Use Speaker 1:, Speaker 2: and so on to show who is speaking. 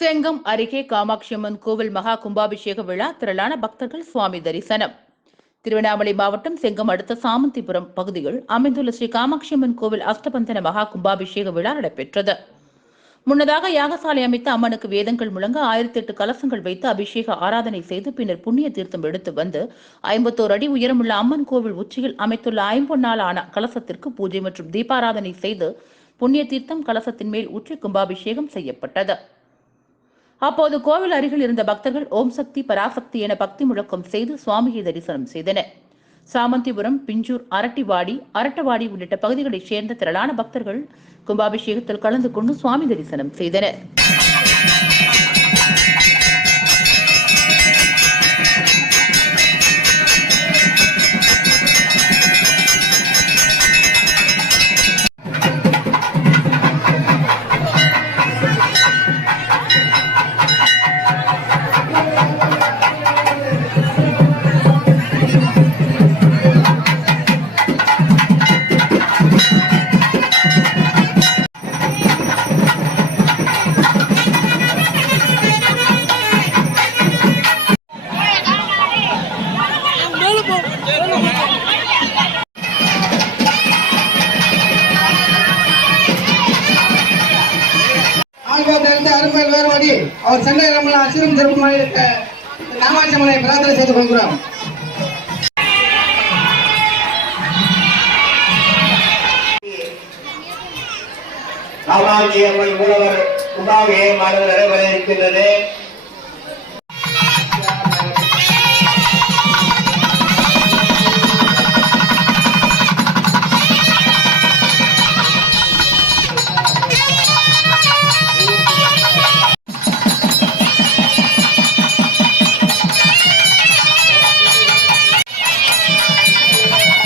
Speaker 1: செங்கம் அருகே காமாட்சியம்மன் கோவில் மகா கும்பாபிஷேக விழா திரளான பக்தர்கள் சுவாமி தரிசனம். திருவண்ணாமலை மாவட்டம் செங்கம் அடுத்த சாமந்திபுரம் பகுதியில் அமைந்துள்ள ஸ்ரீ காமாட்சியம்மன் கோவில் அஷ்டபந்தன மகா கும்பாபிஷேக விழா நடைபெற்றது. முன்னதாக யாகசாலை அமைத்து அம்மனுக்கு வேதங்கள் முழங்க ஆயிரத்தி எட்டு கலசங்கள் வைத்து அபிஷேக ஆராதனை செய்து பின்னர் புண்ணிய தீர்த்தம் எடுத்து வந்து ஐம்பத்தோரு அடி உயரமுள்ள அம்மன் கோவில் உச்சியில் அமைத்துள்ள ஐம்பொன்னால் ஆன கலசத்திற்கு பூஜை மற்றும் தீபாராதனை செய்து புண்ணிய தீர்த்தம் கலசத்தின் மேல் ஊற்றி கும்பாபிஷேகம் செய்யப்பட்டது. அப்போது கோவில் அருகில் இருந்த பக்தர்கள் ஓம் சக்தி பராசக்தி என பக்தி முழக்கம் செய்து சுவாமியை தரிசனம் செய்தனர். சாமந்திபுரம் பிஞ்சூர் அரட்டிவாடி அரட்டவாடி உள்ளிட்ட பகுதிகளைச் சேர்ந்த திரளான பக்தர்கள் கும்பாபிஷேகத்தில் கலந்து கொண்டு சுவாமி தரிசனம் செய்தனர்.
Speaker 2: ஆழ்வார்த்தெழுந்து அருமையில் வேறுபடி அவர் சென்னை நம்மளை அசிரும் சிறப்புமாக இருக்க நாமாட்சமனை பிரார்த்தனை செய்து கொள்கிறோம்.
Speaker 3: ராமாஜி அம்மன் மூலவர் கும்பாபிஷேகமானது நடைபெற இருக்கின்றது.